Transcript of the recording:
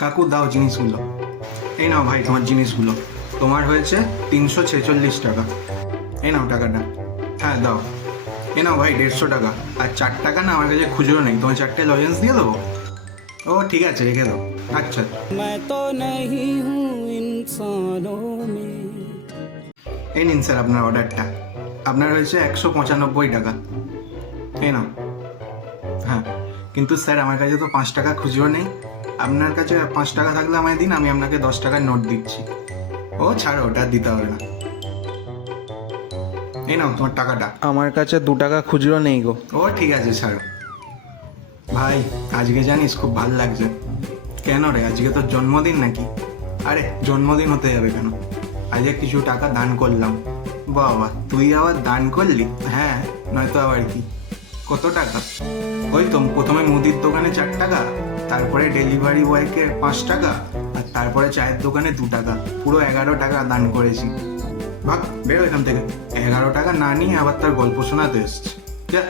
কাকু দাও জিনিসগুলো। এই নাও ভাই তোমার জিনিসগুলো। তোমার হয়েছে 346 টাকা। এই নাও টাকাটা। হ্যাঁ দাও। এ নাও ভাই 150 টাকা। আর 4 টাকা না আমার কাছে খুচরো নেই, তোমার 4টে লজেন্স দিয়ে দেবো। ও ঠিক আছে রেখে দাও। আচ্ছা এই নিন স্যার আপনার অর্ডারটা। আপনার হয়েছে 195 টাকা। এই নাও। হ্যাঁ কিন্তু স্যার আমার কাছে তো 5 টাকা খুচরো নেই। আপনার কাছে 5 টাকা থাকলে আমায় দিন, আমি আপনাকে 10 টাকার নোট দিচ্ছি। ও ছাড়ো, ওটা আর দিতে হবে না। এই নাও তোমার টাকাটা। আমার কাছে 2 টাকা খুচরো নেই গো। ও ঠিক আছে ছাড়ো। ভাই আজকে জানিস খুব ভালো লাগছে। কেন রে, আজকে তোর জন্মদিন নাকি? আরে জন্মদিন হতে যাবে কেন, আজকে কিছু টাকা দান করলাম। বাবা তুই আবার দান করলি? হ্যাঁ নয়তো আবার কি। কত টাকা? ওই তো প্রথমে মুদির দোকানে 4 টাকা, তারপরে ডেলিভারি বয়কে 5 টাকা, আর তারপরে চায়ের দোকানে 2 টাকা। পুরো 11 টাকা দান করেছি। ভাগ বেরো এখান থেকে। 11 টাকা না নিয়ে আবার তার গল্প শোনাতে এসছি। যা।